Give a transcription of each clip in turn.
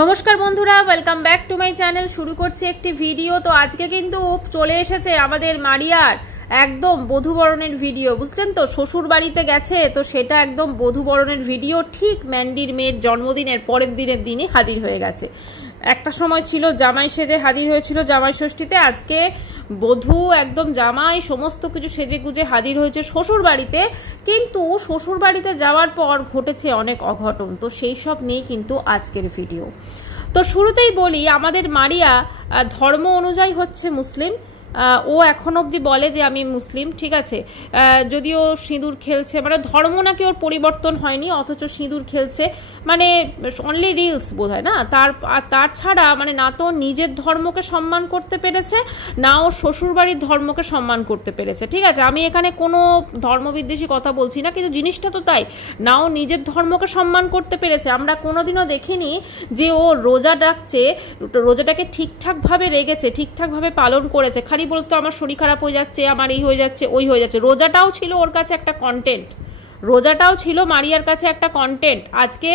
নমস্কার বন্ধুরা, welcome back to my channel. শুরু করছি একটি ভিডিও। তো আজকে কিন্তু চলে এসেছে আমাদের মারিয়ার একদম বধূবরণের ভিডিও, বুঝছেন তো। শ্বশুর বাড়িতে গেছে, তো সেটা একদম বধূবরণের ভিডিও, ঠিক ম্যান্ডির মেয়ের জন্মদিনের পরের দিনই হাজির হয়ে গেছে। একটা সময় ছিল জামাই সেজে হাজির হয়েছিল জামাই ষষ্ঠীতে, আজকে বধূ একদম জামাই সমস্ত কিছু সেজে গুজে হাজির হয়েছে শ্বশুর বাড়িতে। কিন্তু শ্বশুর বাড়িতে যাওয়ার পর ঘটেছে অনেক অঘটন, তো সেই সব নিয়ে কিন্তু আজকের ভিডিও। তো শুরুতেই বলি, আমাদের মারিয়া ধর্ম অনুযায়ী হচ্ছে মুসলিম। ও এখন অবধি বলে যে আমি মুসলিম, ঠিক আছে। যদিও সিঁদুর খেলছে, মানে ধর্ম নাকি ওর পরিবর্তন হয়নি, অথচ সিঁদুর খেলছে, মানে অনলি রিলস বোধ হয় না। তার ছাড়া মানে না তো নিজের ধর্মকে সম্মান করতে পেরেছে, না ও শ্বশুরবাড়ির ধর্মকে সম্মান করতে পেরেছে, ঠিক আছে। আমি এখানে কোনো ধর্মবিদ্বেষী কথা বলছি না, কিন্তু জিনিসটা তো তাই, না ও নিজের ধর্মকে সম্মান করতে পেরেছে। আমরা কোনোদিনও দেখিনি যে ও রোজা ডাকছে, রোজাটাকে ঠিকঠাকভাবে রেগেছে, ঠিকঠাকভাবে পালন করেছে। খালি বলতো আমার শরীর খারাপ হয়ে যাচ্ছে, আমার এই হয়ে যাচ্ছে, ওই হয়ে যাচ্ছে। রোজাটাও ছিল ওর কাছে একটা কন্টেন্ট, রোজাটাও ছিল মারিয়ার কাছে একটা কন্টেন্ট। আজকে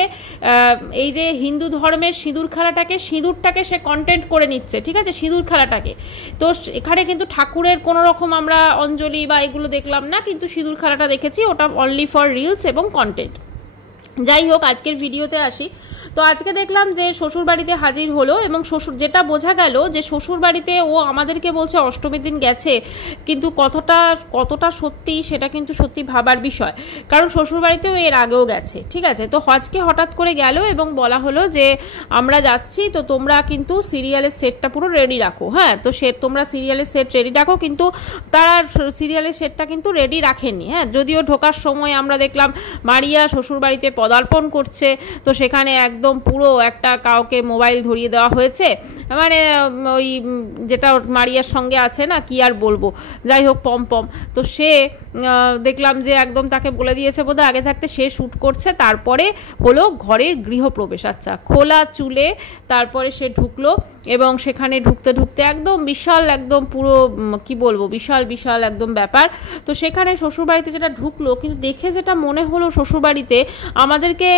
এই যে হিন্দু ধর্মের সিঁদুরটাকে সে কন্টেন্ট করে নিচ্ছে, ঠিক আছে, সিঁদুর খেলাটাকে। তো এখানে কিন্তু ঠাকুরের কোনো রকম আমরা অঞ্জলি বা এগুলো দেখলাম না, কিন্তু সিঁদুর খেলাটা দেখেছি, ওটা অনলি ফর রিলস এবং কন্টেন্ট। যাই হোক, আজকের ভিডিওতে আসি। তো আজকে দেখলাম যে শ্বশুর বাড়িতে হাজির হলো, এবং শ্বশুর, যেটা বোঝা গেল যে শ্বশুর বাড়িতে ও আমাদেরকে বলছে অষ্টমীর দিন গেছে, কিন্তু কতটা সত্যি সেটা কিন্তু সত্যি ভাবার বিষয়, কারণ শ্বশুর বাড়িতেও এর আগেও গেছে, ঠিক আছে। তো আজকে হঠাৎ করে গেল এবং বলা হলো যে আমরা যাচ্ছি, তো তোমরা কিন্তু সিরিয়ালের সেটটা পুরো রেডি রাখো। হ্যাঁ, তো তোমরা সিরিয়ালের সেট রেডি রাখো, কিন্তু তারা সিরিয়ালের সেটটা কিন্তু রেডি রাখেনি। হ্যাঁ, যদিও ঢোকার সময় আমরা দেখলাম মারিয়া শ্বশুর বাড়িতে পদার্পণ করছে, তো সেখানে একদম পুরো একটা কাউকে মোবাইল ধরিয়ে দেওয়া হয়েছে, মানে ওই যেটা মারিয়ার সঙ্গে আছে না, কি আর বলবো, যাই হোক পম, তো সে দেখলাম যে একদম তাকে বলে দিয়েছে বোধহয় আগে থাকতে সে শ্যুট করছে। তারপরে হলো ঘরের গৃহপ্রবেশ, আচ্ছা, খোলা চুলে তারপরে সে ঢুকলো, এবং সেখানে ঢুকতে একদম বিশাল, একদম পুরো কি বলবো, বিশাল একদম ব্যাপার। তো সেখানে শ্বশুরবাড়িতে যেটা ঢুকলো, কিন্তু দেখে যেটা মনে হলো, শ্বশুরবাড়িতে আমাদেরকে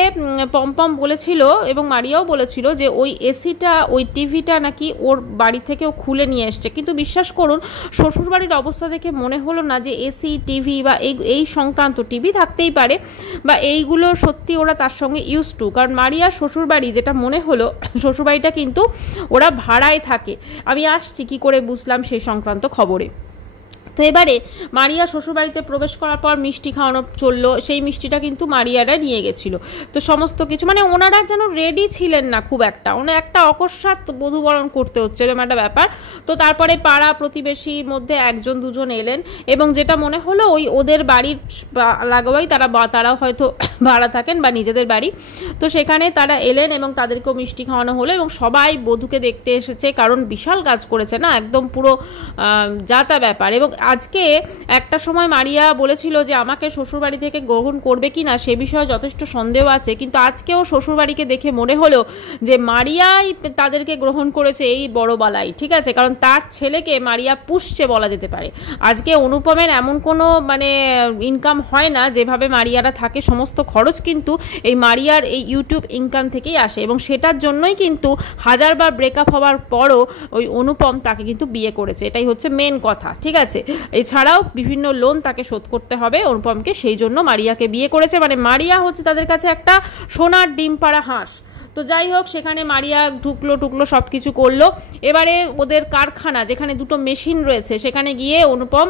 পম বলেছিল এবং মারিয়াও বলেছিল যে ওই এসিটা, ওই টিভিটা নাকি ওর বাড়ি থেকে ও খুলে নিয়ে এসছে। কিন্তু বিশ্বাস করুন, শ্বশুরবাড়ির অবস্থা দেখে মনে হলো না যে এসি, টিভি বা এই সংক্রান্ত, টিভি থাকতেই পারে বা এইগুলো সত্যি ওরা তার সঙ্গে ইউজ টু। কারণ মারিয়ার শ্বশুরবাড়ি, যেটা মনে হলো, শ্বশুরবাড়িটা কিন্তু ওরা ভাড়ায় থাকে। আমি আসছি কি করে বুঝলাম সেই সংক্রান্ত খবরে। তো এবারে মারিয়া শ্বশুরবাড়িতে প্রবেশ করার পর মিষ্টি খাওয়ানো চললো, সেই মিষ্টিটা কিন্তু মারিয়ারা নিয়ে গেছিলো। তো সমস্ত কিছু, মানে ওনারা যেন রেডি ছিলেন না খুব একটা, ওনার একটা অকস্মাৎ বধূবরণ করতে হচ্ছে এরকম একটা ব্যাপার। তো তারপরে পাড়া প্রতিবেশীর মধ্যে একজন দুজন এলেন, এবং যেটা মনে হলো ওই ওদের বাড়ির লাগোয়াই তারা হয়তো ভাড়া থাকেন বা নিজেদের বাড়ি, তো সেখানে তারা এলেন এবং তাদেরকেও মিষ্টি খাওয়ানো হলো, এবং সবাই বধূকে দেখতে এসেছে, কারণ বিশাল কাজ করেছে না, একদম পুরো যাতা ব্যাপার। এবং আজকে একটা সময় মারিয়া বলেছিল যে আমাকে শ্বশুরবাড়ি থেকে গ্রহণ করবে কি না সে বিষয়ে যথেষ্ট সন্দেহ আছে, কিন্তু আজকেও শ্বশুরবাড়িকে দেখে মনে হলো যে মারিয়াই তাদেরকে গ্রহণ করেছে, এই বড় বালাই, ঠিক আছে। কারণ তার ছেলেকে মারিয়া পুষছে বলা যেতে পারে। আজকে অনুপমের এমন কোনো মানে ইনকাম হয় না যেভাবে মারিয়ারা থাকে, সমস্ত খরচ কিন্তু এই মারিয়ার এই ইউটিউব ইনকাম থেকেই আসে, এবং সেটার জন্যই কিন্তু হাজারবার ব্রেকআপ হওয়ার পরও ওই অনুপম তাকে কিন্তু বিয়ে করেছে, এটাই হচ্ছে মেন কথা, ঠিক আছে। এছাড়াও বিভিন্ন লোন তাকে শোধ করতে হবে অনুপমকে, সেই জন্য মারিয়াকে বিয়ে করেছে। মানে মারিয়া হচ্ছে তাদের কাছে একটা সোনার ডিম পাড়া হাঁস। তো যাই হোক, সেখানে মারিয়া ঢুকলো সব কিছু করলো। এবারে ওদের কারখানা, যেখানে দুটো মেশিন রয়েছে, সেখানে গিয়ে অনুপম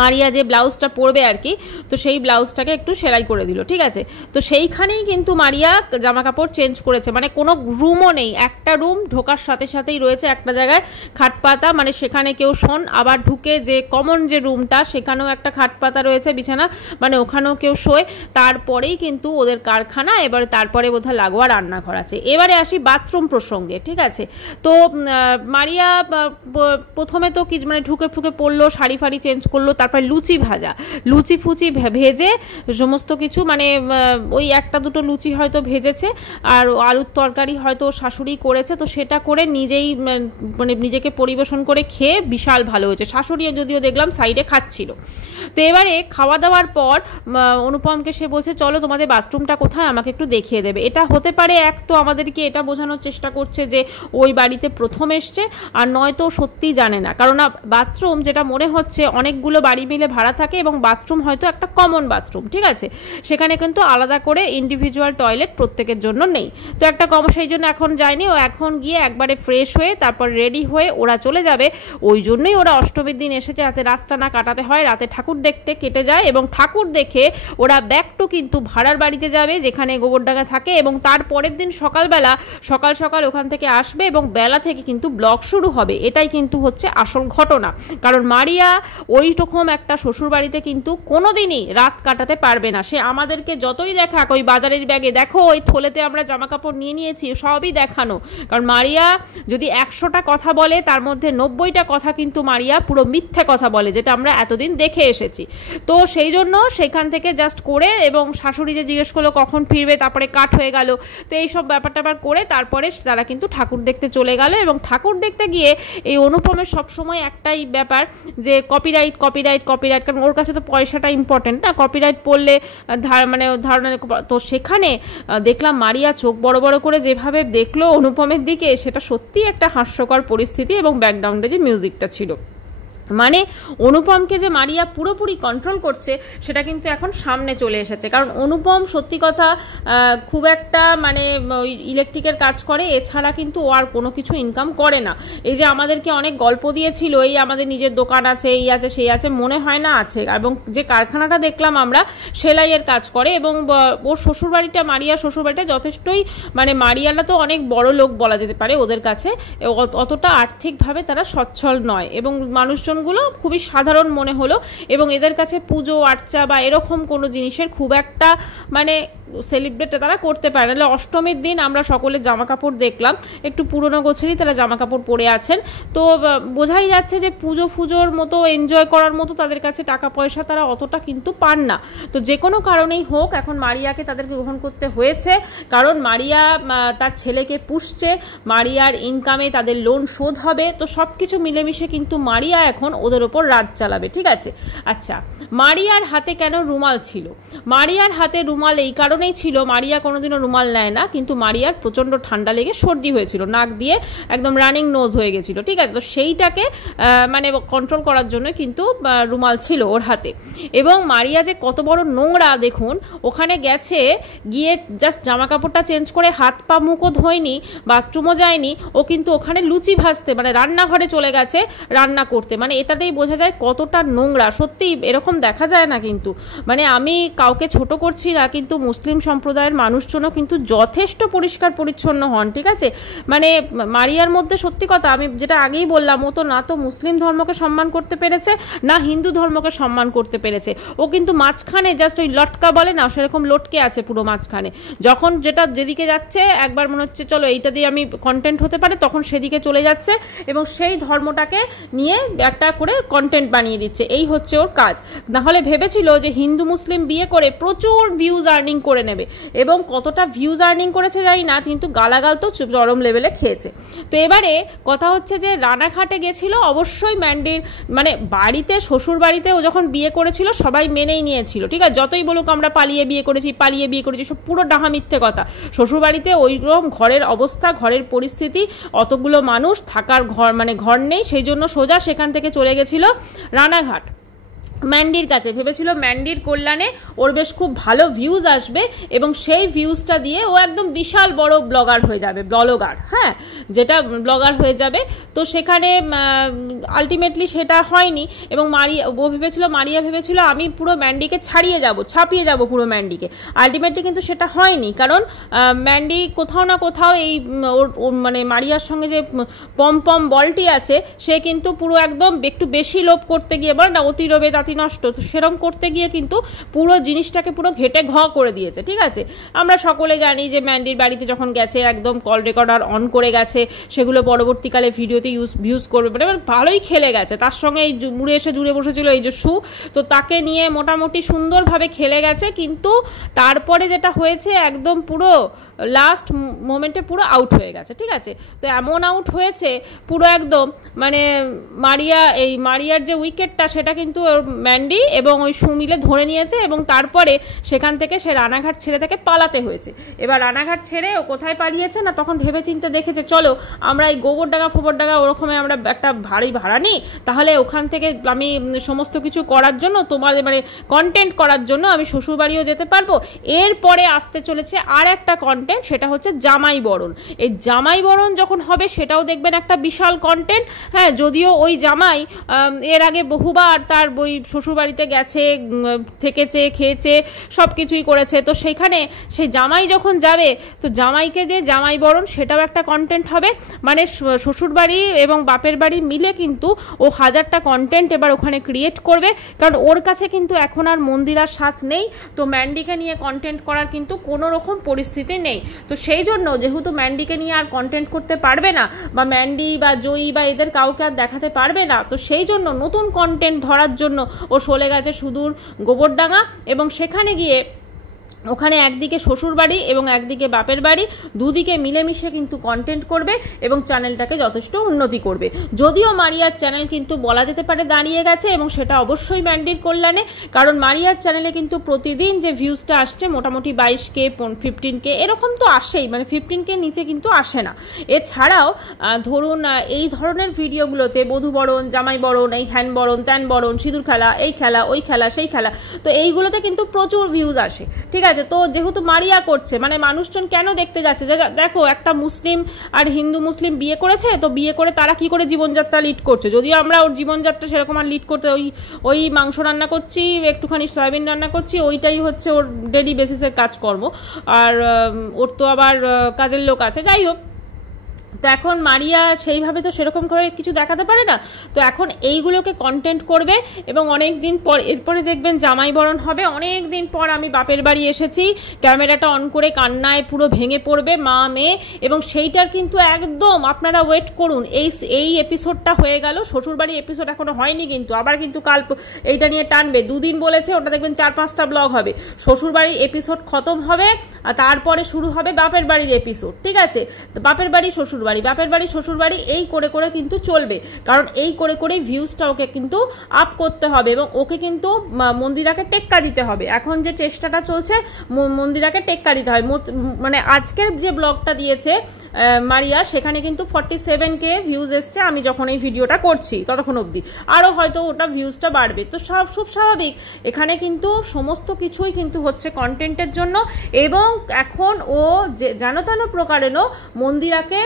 মারিয়া যে ব্লাউজটা পরবে আর কি, তো সেই ব্লাউজটাকে একটু সেলাই করে দিল, ঠিক আছে। তো সেইখানেই কিন্তু মারিয়া জামা কাপড় চেঞ্জ করেছে, মানে কোনো রুমও নেই, একটা রুম ঢোকার সাথে সাথেই রয়েছে একটা জায়গায় খাট পাতা, মানে সেখানে কেউ শোন, আবার ঢুকে যে কমন যে রুমটা সেখানেও একটা খাট পাতা রয়েছে, বিছানা, মানে ওখানেও কেউ শোয়। তারপরেই কিন্তু ওদের কারখানা, এবারে তারপরে বোধহয় লাগোয়া রান্নাঘর আছে। এবারে আসি বাথরুম প্রসঙ্গে, ঠিক আছে। তো মারিয়া প্রথমে তো কি মানে ঢুকে পড়লো, শাড়ি ফাড়ি চেঞ্জ করলো, তারপর লুচি ভাজা, লুচি ফুচি ভেজে সমস্ত কিছু, মানে ওই একটা দুটো লুচি হয়তো ভেজেছে, আর আলুর তরকারি হয়তো শাশুড়ি করেছে, তো সেটা করে নিজেই মানে নিজেকে পরিবেশন করে খেয়ে বিশাল ভালো হয়েছে। শাশুড়ি যদিও দেখলাম সাইডে খাচ্ছিল। তো এবারে খাওয়া দাওয়ার পর অনুপমকে সে বলছে চলো তোমাদের বাথরুমটা কোথায় আমাকে একটু দেখিয়ে দেবে। এটা হতে পারে এক তো আমাদেরকে এটা বোঝানোর চেষ্টা করছে যে ওই বাড়িতে প্রথম এসছে, আর নয়তো সত্যি জানে না, কারণ বাথরুম যেটা মনে হচ্ছে অনেকগুলো বাড়ি মিলে ভাড়া থাকে এবং বাথরুম হয়তো একটা কমন বাথরুম, ঠিক আছে, সেখানে কিন্তু আলাদা করে ইন্ডিভিজুয়াল টয়লেট প্রত্যেকের জন্য নেই। তো একটা সেই জন্য এখন যায়নি, ও এখন গিয়ে একবারে ফ্রেশ হয়ে তারপর রেডি হয়ে ওরা চলে যাবে। ওই জন্যই ওরা অষ্টমীর দিন এসেছে, রাতে রাতটা না কাটাতে হয়, রাতে ঠাকুর দেখতে কেটে যায়, এবং ঠাকুর দেখে ওরা ব্যাক টু কিন্তু ভাড়ার বাড়িতে যাবে যেখানে গোবরডাঙ্গা থাকে, এবং তার পরের দিন সকালবেলা সকাল সকাল ওখান থেকে আসবে এবং বেলা থেকে কিন্তু ব্লগ শুরু হবে। এটাই কিন্তু হচ্ছে আসল ঘটনা, কারণ মারিয়া ওই রকম একটা শ্বশুর বাড়িতে কিন্তু কোনোদিনই রাত কাটাতে পারবে না। সে আমাদেরকে যতই দেখাক ওই বাজারের ব্যাগে দেখো ওই থলেতে আমরা জামা কাপড় নিয়ে নিয়েছি, সবই দেখানো, কারণ মারিয়া যদি 100টা কথা বলে তার মধ্যে 90টা কথা কিন্তু মারিয়া পুরো মিথ্যে কথা বলে, যেটা আমরা এতদিন দেখে এসেছি। তো সেই জন্য সেখান থেকে জাস্ট করে, এবং শাশুড়ি যে জিজ্ঞেস করলো কখন ফিরবে, তারপরে কাট হয়ে গেল, তো এইসব ব্যাপারটা করে তারপরে তারা কিন্তু ঠাকুর দেখতে চলে গেল। এবং ঠাকুর দেখতে গিয়ে এই অনুপমের সবসময় একটাই ব্যাপার যে কপিরাইট কপিরাইট কপিরাইট, কারণ ওর কাছে তো পয়সাটা ইম্পর্টেন্ট না, কপিরাইট পড়লে মানে ধারণা। তো সেখানে দেখলাম মারিয়া চোখ বড় বড় করে যেভাবে দেখলো অনুপমের দিকে, সেটা সত্যি একটা হাস্যকর পরিস্থিতি, এবং ব্যাকগ্রাউন্ডে যে মিউজিকটা ছিল, মানে অনুপমকে যে মারিয়া পুরোপুরি কন্ট্রোল করছে সেটা কিন্তু এখন সামনে চলে এসেছে। কারণ অনুপম সত্যি কথা খুব একটা মানে ইলেকট্রিকের কাজ করে, এছাড়া কিন্তু ও আর কোনো কিছু ইনকাম করে না। এই যে আমাদেরকে অনেক গল্প দিয়েছিল এই আমাদের নিজের দোকান আছে, এই আছে সেই আছে, মনে হয় না আছে। এবং যে কারখানাটা দেখলাম আমরা সেলাইয়ের কাজ করে, এবং ওর শ্বশুরবাড়িটা মারিয়ার শ্বশুরবাড়িটা যথেষ্টই মানে মারিয়ারা তো অনেক বড় লোক বলা যেতে পারে ওদের কাছে, অতটা আর্থিকভাবে তারা সচ্ছল নয়, এবং মানুষজন গুলো খুবই সাধারণ মনে হলো, এবং এদের কাছে পুজো আর্চা বা এরকম কোনো জিনিসের খুব একটা মানে সেলিব্রেট তারা করতে পারে না। অষ্টমীর দিন আমরা সকলে জামা কাপড় দেখলাম একটু পুরনো গোছেরই তারা জামা কাপড় পরে আছেন, তো বোঝাই যাচ্ছে যে পুজো ফুজোর মতো এনজয় করার মতো তাদের কাছে টাকা পয়সা তারা অতটা কিন্তু পান না। তো যে কোনো কারণেই হোক এখন মারিয়াকে তাদেরকে গ্রহণ করতে হয়েছে, কারণ মারিয়া তার ছেলেকে পুষছে, মারিয়ার ইনকামে তাদের লোন শোধ হবে, তো সব কিছু মিলেমিশে কিন্তু মারিয়া এখন ওদের ওপর রাজ চালাবে, ঠিক আছে। আচ্ছা, মারিয়ার হাতে কেন রুমাল ছিল? মারিয়ার হাতে রুমাল এই কারণেই ছিল, মারিয়া কোনোদিনও রুমাল নেয় না, কিন্তু মারিয়ার প্রচণ্ড ঠান্ডা লেগে সর্দি হয়েছিল, নাক দিয়ে একদম রানিং নোজ হয়ে গেছিল, ঠিক আছে। তো সেইটাকে মানে কন্ট্রোল করার জন্য কিন্তু রুমাল ছিল ওর হাতে। এবং মারিয়া যে কত বড় নোংরা দেখুন, ওখানে গেছে, গিয়ে জাস্ট জামা কাপড়টা চেঞ্জ করে হাত পা মুখও ধোয়নি, বাথরুমও যায়নি, ও কিন্তু ওখানে লুচি ভাজতে মানে রান্নাঘরে চলে গেছে রান্না করতে, মানে এটাতেই বোঝা যায় কতটা নোংরা। সত্যি এরকম দেখা যায় না, কিন্তু মানে আমি কাউকে ছোট করছি না, কিন্তু মুসলিম সম্প্রদায়ের মানুষজনও কিন্তু যথেষ্ট পরিষ্কার পরিচ্ছন্ন হন, ঠিক আছে। মানে মারিয়ার মধ্যে সত্যি কথা আমি যেটা আগেই বললাম, ও তো না তো মুসলিম ধর্মকে সম্মান করতে পেরেছে না হিন্দু ধর্মকে সম্মান করতে পেরেছে, ও কিন্তু মাঝখানে জাস্ট ওই লটকা বলে না সেরকম লটকে আছে পুরো মাঝখানে, যখন যেটা যেদিকে যাচ্ছে একবার মনে হচ্ছে চলো এইটা দিয়ে আমি কন্টেন্ট হতে পারে, তখন সেদিকে চলে যাচ্ছে এবং সেই ধর্মটাকে নিয়ে একটা করে কন্টেন্ট বানিয়ে দিচ্ছে, এই হচ্ছে ওর কাজ। নাহলে ভেবেছিল যে হিন্দু মুসলিম বিয়ে করে প্রচুর ভিউজ আর্নিং করে নেবে, এবং কতটা ভিউজ আর্নিং করেছে জানি না, কিন্তু গালাগাল তো চরম লেভেলে খেয়েছে। তো এবারে কথা হচ্ছে যে রানাঘাটে গেছিল, অবশ্যই ম্যান্ডির মানে বাড়িতে শ্বশুর বাড়িতে ও যখন বিয়ে করেছিল সবাই মেনেই নিয়েছিল, ঠিক আছে, যতই বলুক আমরা পালিয়ে বিয়ে করেছি সব পুরো ডাহা মিথ্যে কথা। শ্বশুর বাড়িতে ওইরকম ঘরের অবস্থা, ঘরের পরিস্থিতি, অতগুলো মানুষ থাকার ঘর মানে ঘর নেই, সেই জন্য সোজা সেখান থেকে চলে গেছিল রানাঘাট ম্যান্ডির কাছে, ভেবেছিল ম্যান্ডির কল্যাণে ওর বেশ খুব ভালো ভিউজ আসবে এবং সেই ভিউজটা দিয়ে ও একদম বিশাল বড় ব্লগার হয়ে যাবে, হ্যাঁ, যেটা ব্লগার হয়ে যাবে। তো সেখানে আলটিমেটলি সেটা হয়নি, এবং মারিয়া ভেবেছিল আমি পুরো ম্যান্ডিকে ছাপিয়ে যাব পুরো ম্যান্ডিকে। আলটিমেটলি কিন্তু সেটা হয়নি, কারণ ম্যান্ডি কোথাও না কোথাও এই ওর মানে মারিয়ার সঙ্গে যে পম বলটি আছে, সে কিন্তু পুরো একদম একটু বেশি লোভ করতে গিয়ে বল না, অতি লোভে তাতে জাতি নষ্ট, তো সেরকম করতে গিয়ে কিন্তু পুরো জিনিসটাকে পুরো ঘেটে ঘ করে দিয়েছে। ঠিক আছে, আমরা সকলে জানি যে ম্যান্ডির বাড়িতে যখন গেছে একদম কল রেকর্ডার অন করে গেছে, সেগুলো পরবর্তীকালে ভিডিওতে ভিউজ করবে, মানে ভালোই খেলে গেছে। তার সঙ্গে এই মুড়ে এসে জুড়ে বসেছিল এই যে সু, তো তাকে নিয়ে মোটামুটি সুন্দরভাবে খেলে গেছে। কিন্তু তারপরে যেটা হয়েছে একদম পুরো লাস্ট মোমেন্টে পুরো আউট হয়ে গেছে। ঠিক আছে, তো এমন আউট হয়েছে পুরো একদম মানে মারিয়ার যে উইকেটটা সেটা কিন্তু ম্যান্ডি এবং ওই সু মিলে ধরে নিয়েছে, এবং তারপরে সেখান থেকে সে রানাঘাট ছেড়ে থেকে পালাতে হয়েছে। এবার রানাঘাট ছেড়ে ও কোথায় পালিয়েছে না, তখন ভেবে চিন্তে দেখেছে চলো আমরা এই গোবরডাঙ্গা ওরকমে আমরা একটা ভাড়া নিই, তাহলে ওখান থেকে আমি সমস্ত কিছু করার জন্য তোমাদের মানে কন্টেন্ট করার জন্য আমি শ্বশুরবাড়িও যেতে পারবো। এরপরে আসতে চলেছে আর একটা কন্টেন্ট, সেটা হচ্ছে জামাই বরণ। এই জামাই বরণ যখন হবে সেটাও দেখবেন একটা বিশাল কন্টেন্ট। হ্যাঁ, যদিও ওই জামাই এর আগে বহুবার তার ওই শ্বশুরবাড়িতে গেছে, থেকেছে, খেয়েছে, সব কিছুই করেছে, তো সেখানে সেই জামাই যখন যাবে তো জামাইকে দিয়ে জামাই বরণ সেটাও একটা কন্টেন্ট হবে। মানে শ্বশুরবাড়ি এবং বাপের বাড়ি মিলে কিন্তু ও হাজারটা কন্টেন্ট এবার ওখানে ক্রিয়েট করবে, কারণ ওর কাছে কিন্তু এখন আর মন্দিরার সাথ নেই, তো ম্যান্ডিকে নিয়ে কন্টেন্ট করার কিন্তু কোনো রকম পরিস্থিতি নেই। তো সেই জন্য যেহেতু ম্যান্ডিকে নিয়ে আর কন্টেন্ট করতে পারবে না, বা ম্যান্ডি বা জয়ী বা এদের কাউকে আর দেখাতে পারবে না, তো সেই জন্য নতুন কন্টেন্ট ধরার জন্য ও চলে গেছে সুদূর গোবরডাঙ্গা, এবং সেখানে গিয়ে ওখানে একদিকে শ্বশুরবাড়ি এবং একদিকে বাপের বাড়ি দুদিকে মিলেমিশে কিন্তু কন্টেন্ট করবে এবং চ্যানেলটাকে যথেষ্ট উন্নতি করবে। যদিও মারিয়ার চ্যানেল কিন্তু বলা যেতে পারে দাঁড়িয়ে গেছে, এবং সেটা অবশ্যই ম্যান্ডির কল্যাণে, কারণ মারিয়ার চ্যানেলে কিন্তু প্রতিদিন যে ভিউজটা আসছে মোটামুটি 22K 15K এরকম তো আসেই, মানে 15K নিচে কিন্তু আসে না। এছাড়াও ধরুন এই ধরনের ভিডিওগুলোতে বধূবরণ, জামাই বরণ, এই হ্যান বরণ, ত্যান বরণ, সিঁদুর খেলা, এই খেলা, ওই খেলা, সেই খেলা, তো এইগুলোতে কিন্তু প্রচুর ভিউজ আসে। ঠিক আছে, তো যেহেতু মারিয়া করছে, মানে মানুষজন কেন দেখতে যাচ্ছে, দেখো একটা মুসলিম আর হিন্দু মুসলিম বিয়ে করেছে, তো বিয়ে করে তারা কি করে জীবনযাত্রা লিড করছে, যদিও আমরা ওর জীবনযাত্রা সেরকম আর লিড করতে ওই মাংস রান্না করছি, একটুখানি সয়াবিন রান্না করছি, ওইটাই হচ্ছে ওর ডেইলি বেসিসের কাজকর্ম, আর ওর তো আবার কাজের লোক আছে, যাই হোক। তো এখন মারিয়া সেইভাবে তো সেরকমভাবে কিছু দেখাতে পারে না, তো এখন এইগুলোকে কন্টেন্ট করবে, এবং অনেক দিন পর এরপরে দেখবেন জামাই বরণ হবে। অনেক দিন পর আমি বাপের বাড়ি এসেছি, ক্যামেরাটা অন করে কান্নায় পুরো ভেঙে পড়বে মা মেয়ে, এবং সেইটার কিন্তু একদম আপনারা ওয়েট করুন। এই এপিসোডটা হয়ে গেল, শ্বশুরবাড়ি এপিসোড এখনো হয়নি, কিন্তু আবার কিন্তু কাল এইটা নিয়ে টানবে, দুদিন বলেছে, ওটা দেখবেন 4-5টা ব্লগ হবে। শ্বশুরবাড়ির এপিসোড খতম হবে আর তারপরে শুরু হবে বাপের বাড়ির এপিসোড। ঠিক আছে, তো বাপের বাড়ি শ্বশুরবাড়ি, বাপের বাড়ি শ্বশুরবাড়ি এই করে করে কিন্তু চলবে, কারণ এই করে করে ভিউজটা ওকে কিন্তু আপ করতে হবে, এবং ওকে কিন্তু মন্দিরাকে টেক্কা দিতে হবে। এখন যে চেষ্টাটা চলছে মন্দিরাকে টেক্কা দিতে হয়। মানে আজকের যে ব্লগটা দিয়েছে মারিয়া, সেখানে কিন্তু 47K ভিউজ এসছে আমি যখন এই ভিডিওটা করছি ততক্ষণ অবধি, আরও হয়তো ওটা ভিউজটা বাড়বে, তো সব খুব স্বাভাবিক। এখানে কিন্তু সমস্ত কিছুই কিন্তু হচ্ছে কন্টেন্টের জন্য, এবং এখন ও যেন তেন প্রকারেণও মন্দিরাকে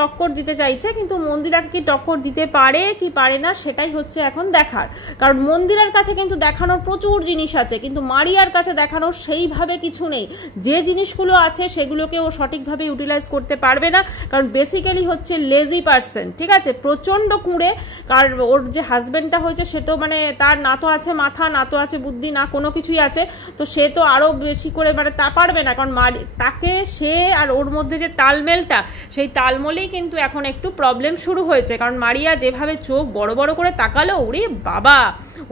টক্কর দিতে চাইছে, কিন্তু মন্দিরাকে কি টক্কর দিতে পারে কি পারে না সেটাই হচ্ছে এখন দেখার, কারণ মন্দিরার কাছে কিন্তু দেখানোর প্রচুর জিনিস আছে, কিন্তু মারিয়ার কাছে দেখানোর সেইভাবে কিছু নেই। যে জিনিসগুলো আছে সেগুলোকে ও সঠিকভাবে ইউটিলাইজ করতে পারবে না, কারণ বেসিক্যালি হচ্ছে লেজি পার্সন। ঠিক আছে, প্রচণ্ড কুঁড়ে, কারণ ওর যে হাজব্যান্ডটা হয়েছে সে তো মানে তার না তো আছে মাথা, না তো আছে বুদ্ধি, না কোনো কিছুই আছে, তো সে তো আরও বেশি করে মানে তা পারবে না, কারণ তাকে সে আর ওর মধ্যে যে তালমেলটা, সেই তালমলেই কিন্তু এখন একটু প্রবলেম শুরু হয়েছে। কারণ মারিয়া যেভাবে চোখ বড় বড় করে তাকালো, ওরে বাবা,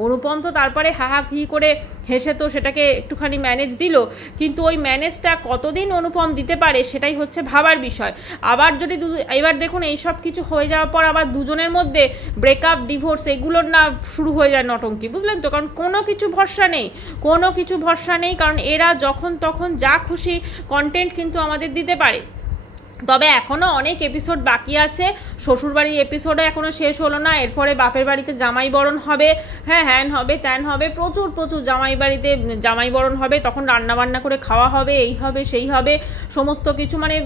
অনুপম তো তারপরে হাহাহি করে হেসে তো সেটাকে একটুখানি ম্যানেজ দিল, কিন্তু ওই ম্যানেজটা কতদিন অনুপম দিতে পারে সেটাই হচ্ছে ভাবার বিষয়। আবার যদি এবার দেখুন এই সব কিছু হয়ে যাওয়ার পর আবার দুজনের মধ্যে ব্রেকআপ, ডিভোর্স এগুলোর না শুরু হয়ে যায় নটঙ্কি, বুঝলেন তো, কারণ কোনো কিছু ভরসা নেই, কোনো কিছু ভরসা নেই, কারণ এরা যখন তখন যা খুশি কন্টেন্ট কিন্তু আমাদের দিতে পারে। তবে এখনও অনেক এপিসোড বাকি আছে, শ্বশুরবাড়ির এপিসোডও এখনও শেষ হলো না, এরপরে বাপের বাড়িতে জামাই বরণ হবে, হ্যাঁ হ্যান হবে ত্যান হবে, প্রচুর প্রচুর জামাই বাড়িতে জামাই বরণ হবে, তখন রান্নাবান্না করে খাওয়া হবে, এই হবে সেই হবে সমস্ত কিছু, মানে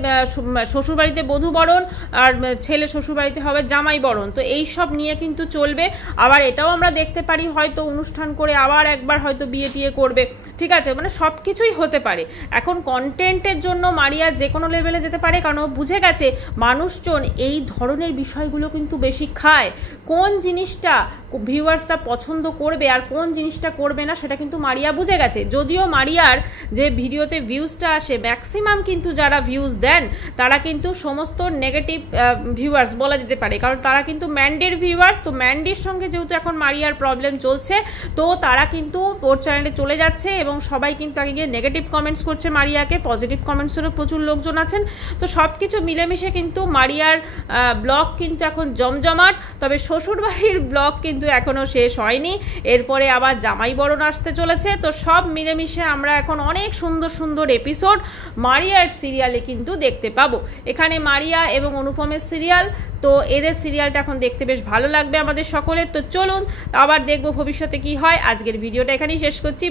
শ্বশুরবাড়িতে বধূ বরণ আর ছেলে শ্বশুরবাড়িতে হবে জামাই বরণ, তো এই সব নিয়ে কিন্তু চলবে। আবার এটাও আমরা দেখতে পারি হয়তো অনুষ্ঠান করে আবার একবার হয়তো বিয়ে টিয়ে করবে। ঠিক আছে, মানে সব কিছুই হতে পারে। এখন কন্টেন্টের জন্য মারিয়া যে কোনো লেভেলে যেতে পারে, কারণ ও বুঝে গেছে মানুষজন এই ধরনের বিষয়গুলো কিন্তু বেশি খায়। কোন জিনিসটা ভিউয়ার্সরা পছন্দ করবে আর কোন জিনিসটা করবে না সেটা কিন্তু মারিয়া বুঝে গেছে। যদিও মারিয়ার যে ভিডিওতে ভিউজটা আসে ম্যাক্সিমাম কিন্তু যারা ভিউজ দেন তারা কিন্তু সমস্ত নেগেটিভ ভিউয়ার্স বলা যেতে পারে, কারণ তারা কিন্তু ম্যান্ডির ভিউয়ার্স। তো ম্যান্ডির সঙ্গে যেহেতু এখন মারিয়ার প্রবলেম চলছে, তো তারা কিন্তু ওর চ্যানেলে চলে যাচ্ছে এবং সবাই কিন্তু তাকে গিয়ে নেগেটিভ কমেন্টস করছে মারিয়াকে, পজিটিভ কমেন্টসেরও প্রচুর লোকজন আছেন। তো সব কিছু মিলেমিশে কিন্তু মারিয়ার ব্লগ কিন্তু এখন জমজমাট। তবে শ্বশুরবাড়ির ব্লগ কিন্তু এখনো শেষ হয়নি, এরপরে আবার জামাই বরণ আসতে চলেছে। তো সব মিলেমিশে আমরা এখন অনেক সুন্দর সুন্দর এপিসোড মারিয়ার সিরিয়ালে কিন্তু দেখতে পাবো। এখানে মারিয়া এবং অনুপমের সিরিয়াল, তো এদের সিরিয়ালটা এখন দেখতে বেশ ভালো লাগবে আমাদের সকলের। তো চলুন আবার দেখবো ভবিষ্যতে কি হয়। আজকের ভিডিওটা এখানেই শেষ করছি।